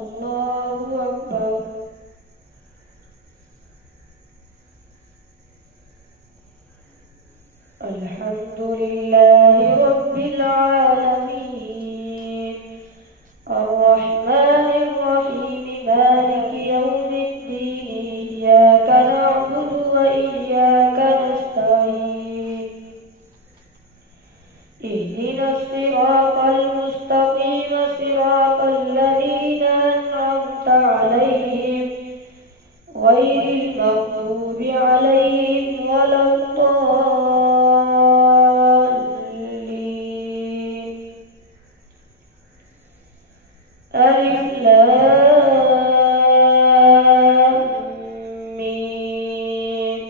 الله أكبر. الحمد لله رب العالمين الرحمن الرحيم مالك يوم الدين إياك نعبد وإياك نستعين اهدنا الصراط المستقيم صراط الذين أنعمت عليهم غير المغضوب عليهم ولا الضالين. ألف لام ميم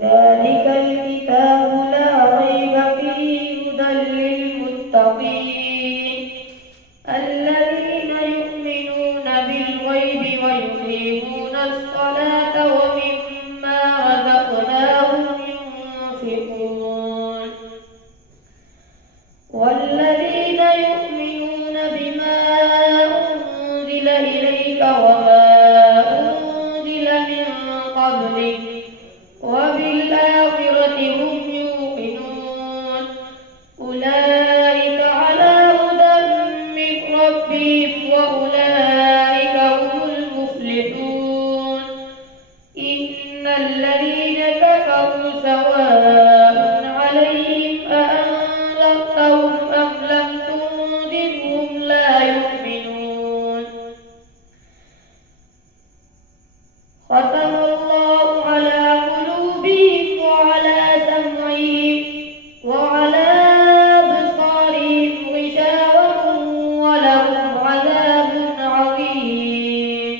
ذلك الكتاب لا ريب فيه هدى للمتقين الذين يؤمنون بالغيب ويقيمون الصلاة ومما رزقناهم ينفقون والذين يؤمنون بما أنزل إليك وما أنزل من قبلك وبالآخرة هم يوقنون أولئك على هدى من ربهم وأولئك هم المفلحون. إن الذين كفروا سواء عليهم أأنذرتهم أم لم تنذرهم لا يؤمنون. ختم الله على قلوبهم وعلى سمعهم وعلى أبصارهم غشاوة ولهم عذاب عظيم.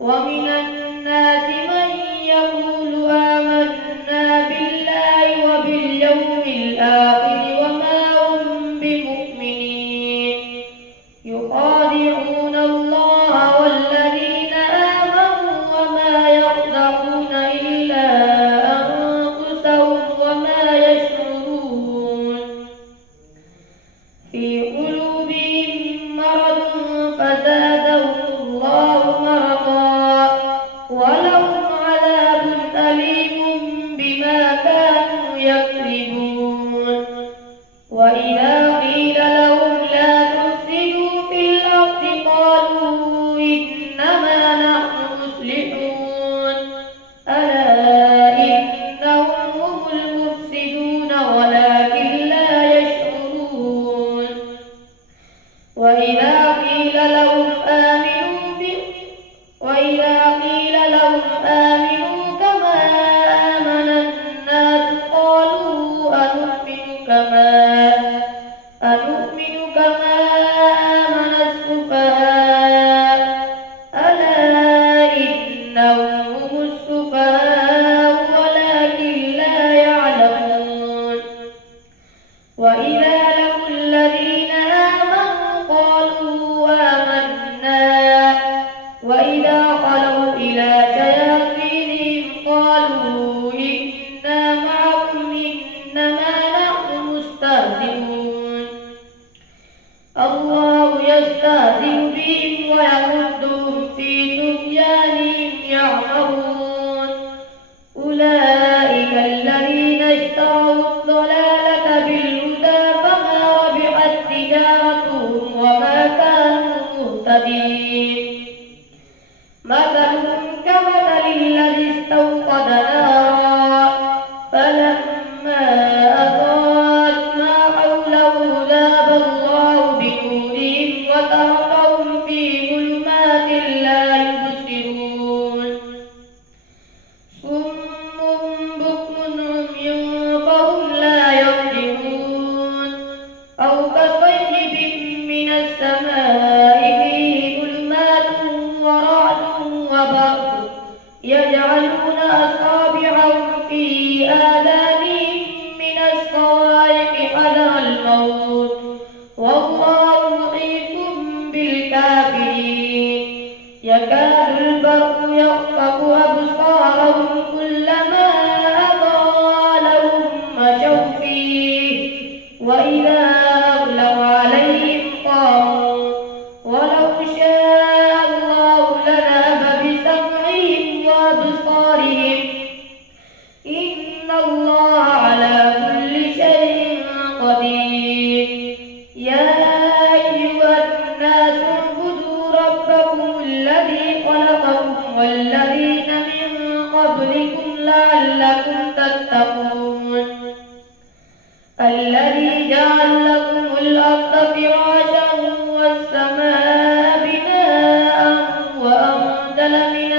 ومن الناس من يقول آمنا بالله وباليوم الآخر وما هم بمؤمنين يخادعون الله والذين آمنوا وما يخدعون إلا أنفسهم وما يشعرون. في قلوبهم مرض فزادهم الله مرضا ولهم عذاب أليم بما كانوا يكذبون. وإذا قيل لهم لا تفسدوا في الأرض قالوا إنما نحن مصلحون ألا إنهم هم المفسدون ولكن لا يشعرون. وإذا قيل لهم آمنوا كما آمن الناس قالوا أنؤمن كما آمن السفهاء ألا إنهم هم السفهاء ولكن لا يعلمون. وإذا لقوا الذين آمنوا قالوا آمنا وإذا خلوا إلى شياطينهم قالوا إنا معكم إنما نحن مستهزئون. الله يستهزئ بهم ويمدهم في طغيانهم يعمهون. أولئك الذين اشتروا الضلالة بالهدى فما ربحت الرجيم. يا أيها الناس اعبدوا ربكم الذي خلقكم والذين من قبلكم لعلكم تتقون. الذي جعل لكم الأرض فراشا والسماء بناء وأنزل من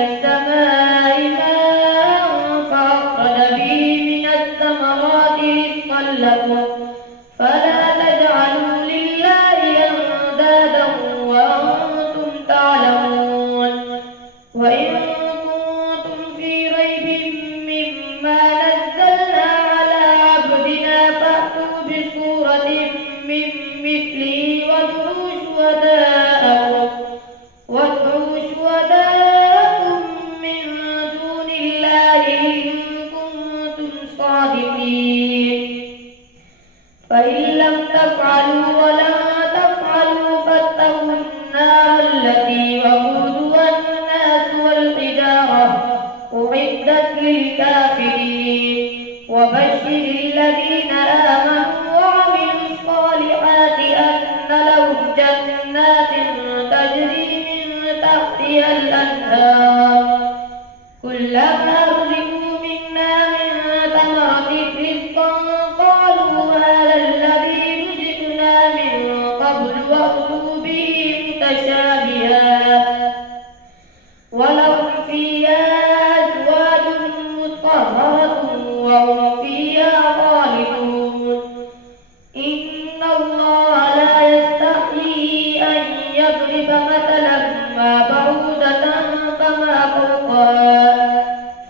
السماء ماء فأخرج به من الثمرات رزقا لكم فلا تجعلوا لله أندادا وأنتم تعلمون. وإن كنتم في ريب مما نزلنا على عبدنا فأتوا بسورة من مثله وادعوا شهداءكم من دون الله إن كنتم صادقين. فإن لم تفعلوا ولن تفعلوا فاتقوا النار التي وقودها الناس والحجارة أعدت للكافرين. وبشر الذين آمنوا وعملوا الصالحات أن لهم جنات تجري من تحتها الأنهار كلما رزقوا منا من ثمرة رزقا قالوا هذا الذي رزقنا من قبل وأتوا به متشابها ولهم فيها أزواج مطهرة وهم فيها خالدون. إن الله لا يستحيي أن يضرب مثلا ما بعوضة فما فوقها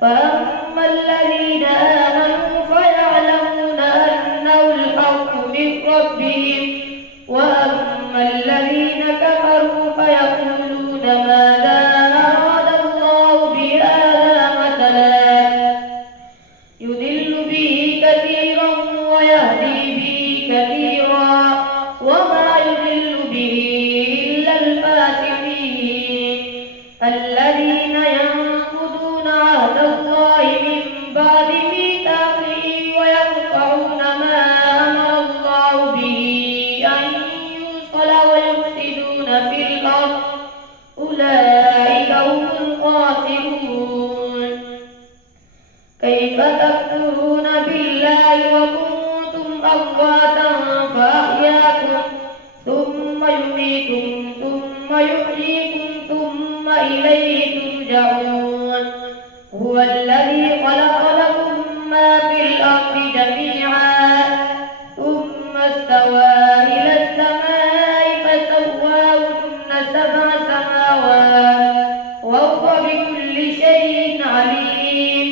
فأما الذين آمنوا فيعلمون أنه الحق من ربهم وأما الذين كفروا فيقولون ماذا أراد الله بهذا مثلا يضل به كثيرا ويهدي به كثيرا وما يضل به إلا الفاسقين الذين ينقضون عهد الله من بعد ميثاقه ويقطعون ما أمر الله به أن يوصل ويفسدون في الأرض أولئك هم الخاسرون. كيف تكفرون بالله وكنتم أمواتا فأحياكم ثم يميتكم ثم يحييكم ثم إليه ترجعون. هو الذي خلق لكم ما في الأرض جميعا ثم استوى إلى السماء فسواهن 7 سماوات وهو بكل شيء عليم.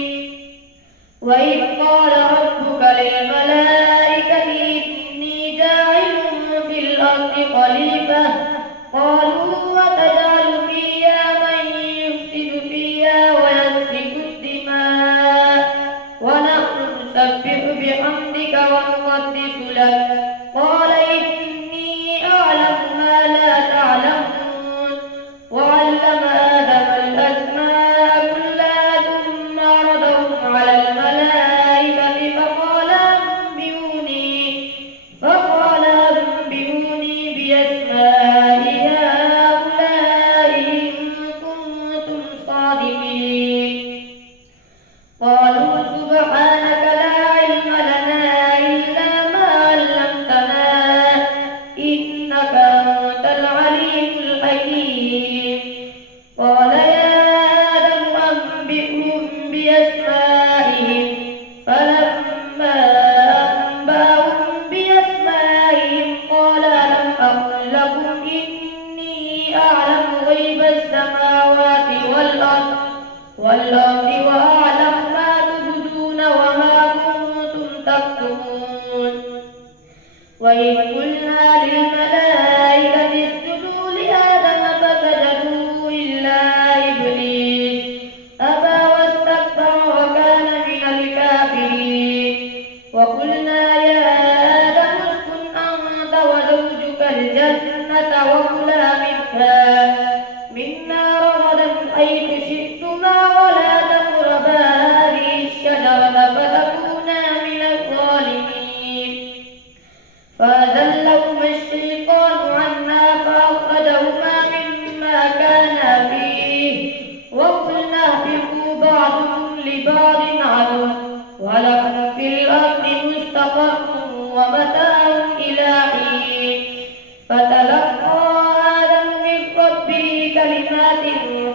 وإذ قال ربك للملائكة إني جاعل في الأرض خليفة قالوا وتجعل فيها من يفسد فيها ويسفك الدماء ونحن نسبح بحمدك ونقدس لك قال إني أعلم ما لا تعلمون. وعلم آدم الأسماء كلها ثم عرضهم على الملائكة فقال أنبئوني بأسماء هؤلاء إن كنتم صادقين. قالوا سبحانك لا علم لنا إلا ما علمتنا إنك أنت العليم الحكيم. قال يا آدم أنبئهم بأسمائهم فلما أنبأهم بأسمائهم قال ألم أقل لكم إني أعلم غيب السماوات والأرض وأعلم ما تبدون وما كنتم تكتمون. وإذ قلنا للملائكة اسجدوا لآدم فسجدوا إلا إبليس أبى واستكبر وكان من الكافرين. وقلنا يا آدم اسكن أنت وزوجك الجنة وكلا منا رغدا حيث شئتما ولا تقربا هذه الشجرة فتكونا الأرض مستقر ومتاع إلى حين فتلقى آدم من ربه كلمات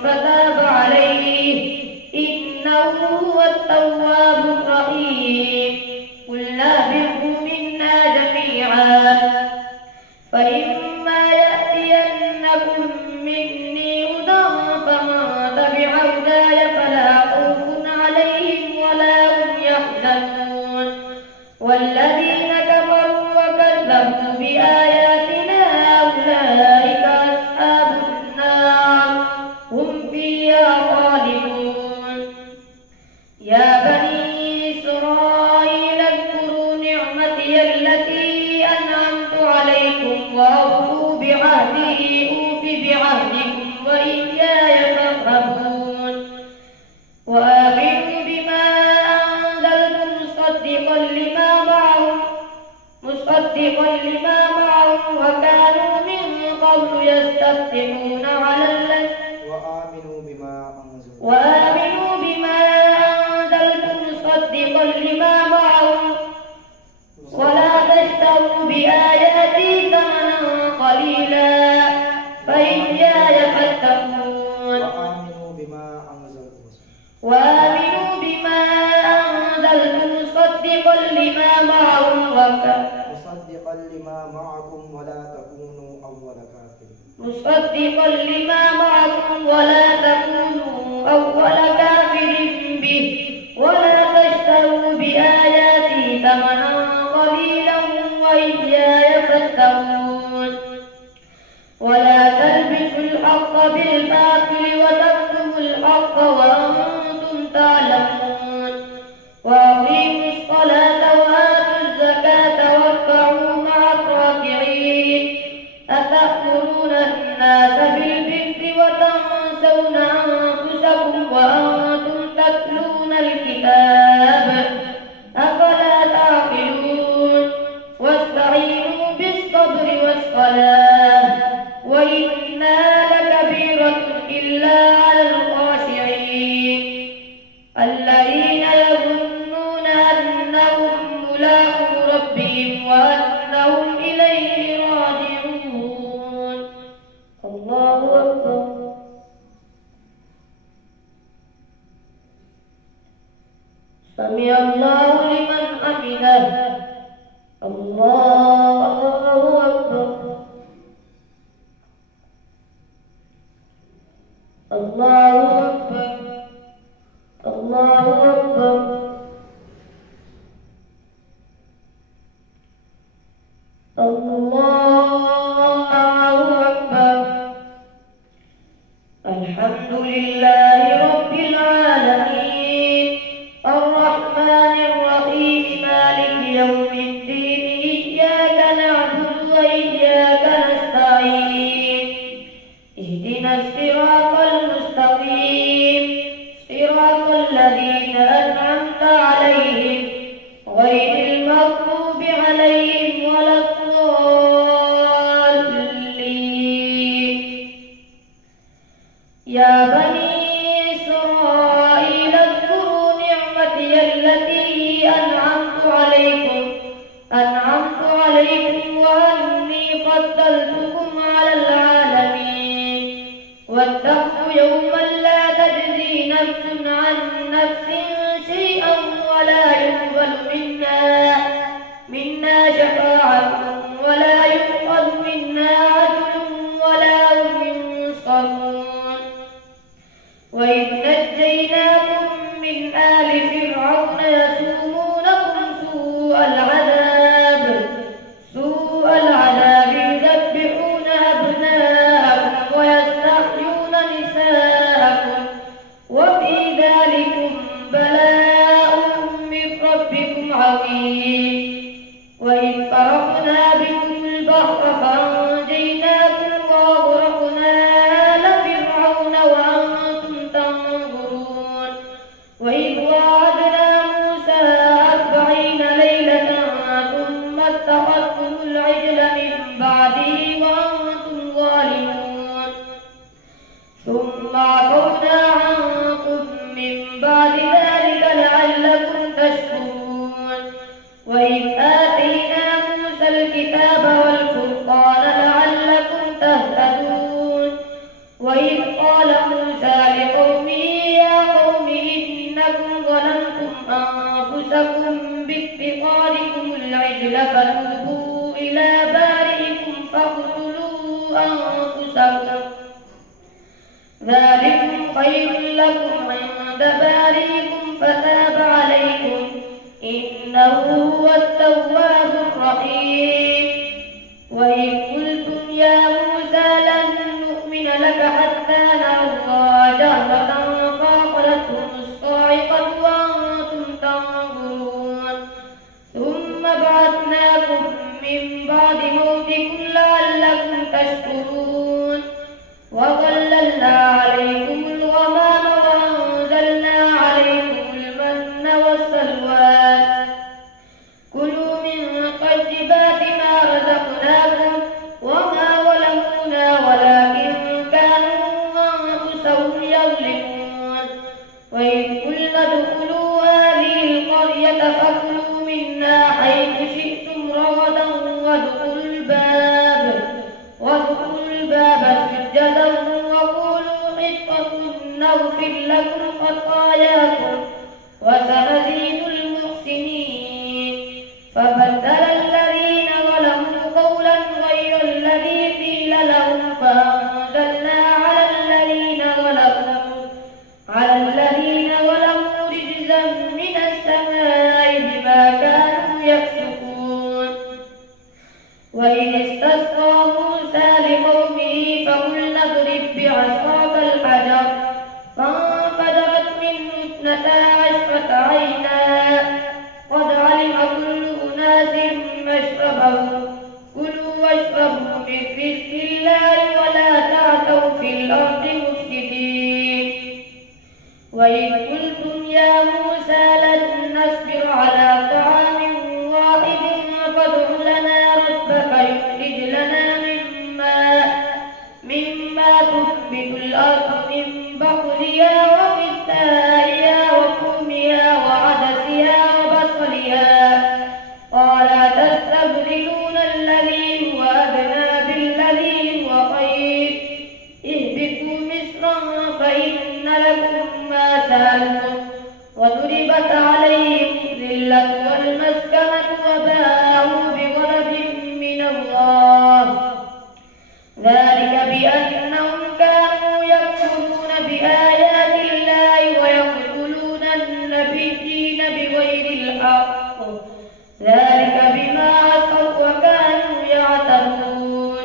فتاب عليه إنه هو التواب الرحيم قلنا اهبطوا منا جميعا فإما يأتينكم مني هدى فمن تبع هداي فلا خوف عليهم ولا هم يحزنون والذين كفروا وكذبوا بآياتنا أولئك أصحاب النار هم فيها خالدون يا بني إسرائيل اذكروا نعمتي التي أنعمت عليكم وأوفوا بعهدي أوف بعهدكم وإياي فارهبون وآمنوا بما أنزلت مصدقا لما معهم وكانوا من قبل يستفتحون على الذين وآمنوا بما أنزلت مصدقا لما معهم ولا تشتروا بآياتي ثمنا قليلا فإياي فاتقون وآمنوا بما أنزلت مصدقا لما معهم ولا تكونوا أول كافر به ولا تشتروا بآياتي ثمنا قليلا وإياي فاتقون ولا تلبسوا الحق بالباطل وتكتموا الحق وأنتم تعلمون وأقيموا الصلاة وآتوا الزكاة واركعوا مع الراكعين أتأمرون الناس بالبر وتنسون أنفسكم وأنتم تتلون الكتاب أفلا تعقلون واستعينوا بالصبر والصلاة وإنها لكبيرة إلا على الخاشعين الذين يظنون أنهم ملاقو ربهم وأنهم إليه راجعون الله أكبر سمع الله لمن حمده الله أكبر الله أكبر الله أكبر الله أكبر الحمد لله رب العالمين الرحمن الرحيم مالك يوم الدين إياك نعبد وإياك نستعين اهدنا الصراط المستقيم صراط الذين أنعمت عليهم غير المغضوب عليهم ولا الضالين يا بني إسرائيل اذكروا نعمتي التي أنعمت عليكم وأني فضلتكم على العالمين واتقوا يوما لا تجزي نفس عن نفس شيئا ولا يقبل منا شفاعة ولا يؤخذ منا عدل ولا هم ينصرون وإذ نجيناكم من آل فرعون يسومونكم سوء العذاب يذبحون أبناءكم ويستحيون نساءكم وفي ذلكم بلاء من ربكم عظيم وإذ فرقنا بكم البحر فأنجيناكم وأغرقنا آل فرعون وأنتم تنظرون وإذ وعدنا موسى 40 ليلة ثم اتخذتم العجل من بعده وأنتم ظالمون ثم عفونا عنكم من بعد ذلك لعلكم تشكرون العجل فتوبوا إلى بارئكم فاقتلوا أنفسكم ذلكم خير لكم عند بارئكم فتاب عليكم إنه هو التواب الرحيم. وإذ قلتم يا موسى لن نؤمن لك حتى نرى الله جهرة فأخذتكم الصاعقة وأنتم تنظرون ثم بعثناكم من بعد موتكم لعلكم تشكرون وظللنا عليكم الغمام وأنزلنا عليكم المن والسلوى كلوا من طيبات ما رزقناكم وما ظلمونا ولكن كانوا أنفسهم يظلمون. وإذ قلنا ادخلوا هذه القرية فكلوا منها حيث شئتم رغدا وادخلوا الباب سجدا وقولوا حطة نغفر لكم خطاياكم وسنزيد المحسنين. فبدل الذين ظلموا قولا غير الذي قيل لهم فأنزلنا على الذين ظلموا رجزا من السماء بما كانوا يفسقون. وإذ استسقى موسى لقومه فقلنا اضرب بعصاك الحجر فانفجرت منه 12 عينا قد علم كل أناس مشربهم كلوا واشربوا من رزق الله ولا تعثوا في الأرض مفسدين. وإذ قلتم يا موسى لن نصبر على طعام واحد فادع لنا ربك يخرج لنا مما تنبت الأرض من بقلها وقثائها وفومها وعدسها وبصلها قال تستبدلون الذي هو أدنى بالذي هو خير اهبطوا مصرا فإن لكم ما سألتم وضربت عليهم الذلة والمسكنة وباءوا بغضب من الله ذلك بأنهم كانوا يكفرون بآيات الله ويقتلون النبيين بغير الحق ذلك بما عصوا وكانوا يعتدون.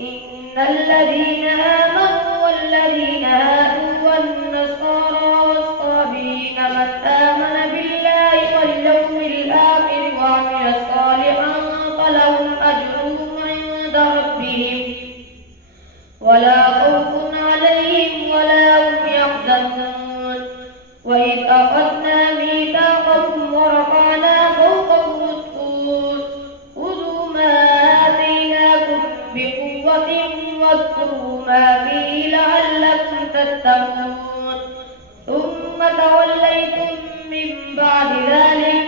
إن الذين آمنوا والذين هادوا والنصارى والصابئين من آمن بالله واليوم الآخر وعمل صالحا فلهم أجرهم عند ربهم ولا خوف عليهم ولا هم يحزنون. وإذ أخذنا ميثاقكم ورفعنا فوقكم الطور خذوا ما آتيناكم بقوة واذكروا ما فيه لعلكم تتقون ثم توليتم من بعد ذلك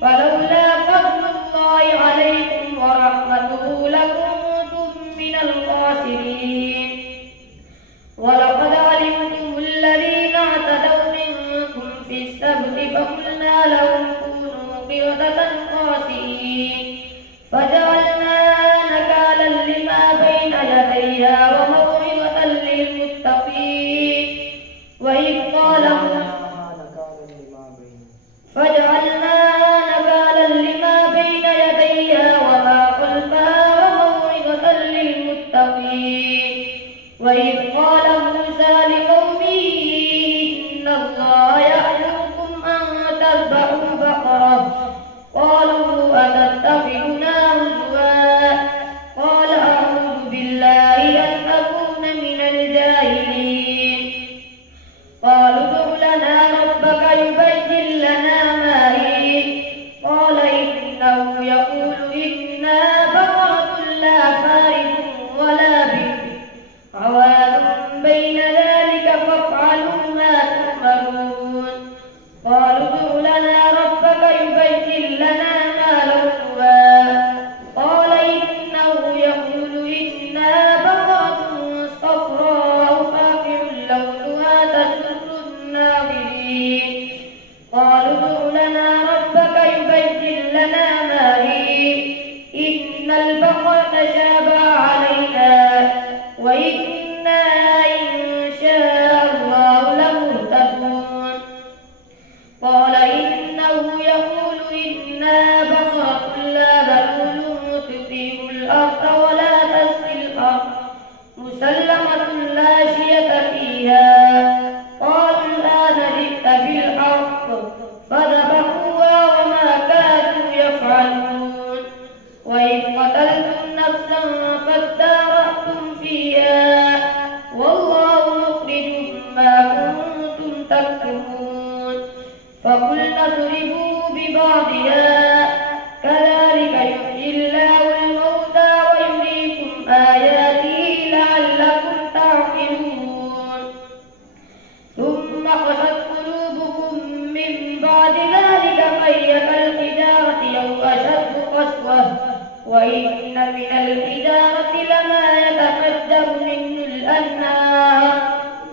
فلولا فضل الله عليكم ورحمته لكنتم من الخاسرين. ولقد علمتم الذين اعتدوا منكم في السبت فقلنا لهم كونوا قردة خاسئين فجعلناها نكالا لما بين يديها وموعظة للمتقين. وإذ قال فجعلناها نكالا لما بين يديها وما خلفها وموعظة للمتقين. وإذ قال موسى لقومه إن الله يأمركم أن تذبحوا بقرة قالوا أتتخذنا هزوا قسوة وإن من الحجارة لما يتفجر منه الأنهار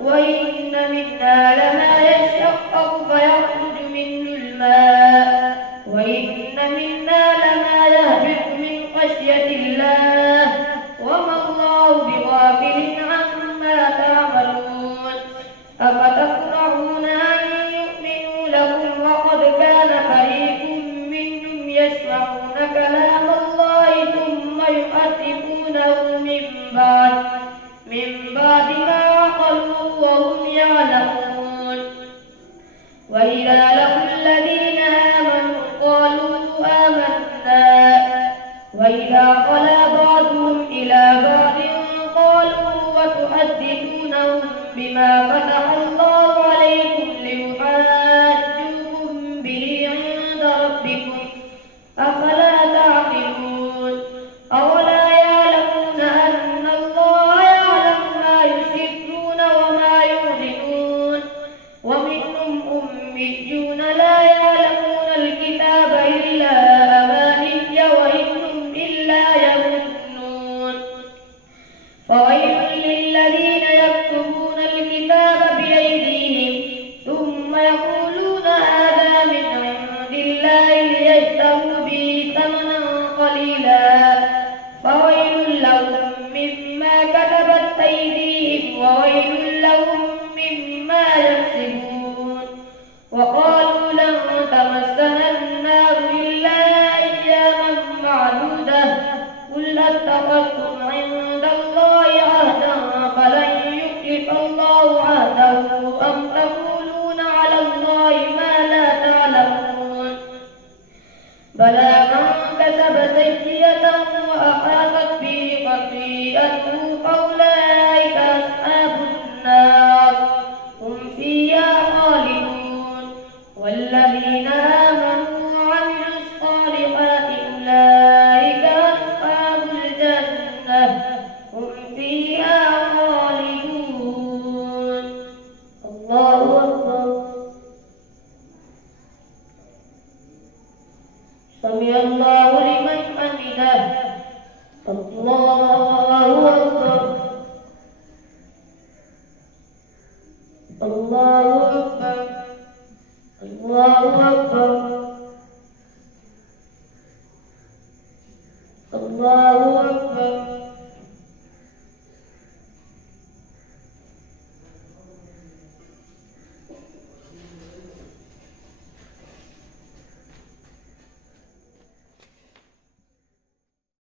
وإن منها لما يشقق فيخرج منه الماء وإن منها لما يهبط من خشية الله وما الله بغافل عما تعملون أفتطمعون أن يؤمنوا لكم وقد كان فريق منهم يسمعون كلام الله ثم يحرفونه من بعد ما عقلوه وهم يعلمون وإذا لقوا الذين آمنوا قالوا آمنا وإذا خلا بعضهم إلى بعض قالوا وتحدثونهم بما فتح الله عليكم ليحاجوكم به عند ربكم أفلا تعقلون أولا يعلمون أن الله يعلم ما يسرون وما يعلنون ومنهم أميون لا يعلمون الكتاب إلا أماني وإنهم إلا يظنون فويل للذين يكتبون الكتاب بأيديهم ثم يقولون هذا من عند الله ليشتروا به ثمنا قليلا فويل لهم مما كتبت أيديهم وويل لهم مما يكسبون وقالوا لن تمسنا النار إلا أياما معدودة قل اتخذتم عند الله عهدا فلن يخلف الله عهده أم تقولون على الله ما لا تعلمون بلى من كسب سيئة وأحاطت به خطيئته فأولئك أصحاب النار هم فيها خالدون والذين آمنوا وعملوا الصالحات أولئك أصحاب الجنة هم فيها خالدون الله أكبر سمع الله لمن حمده الله أكبر الله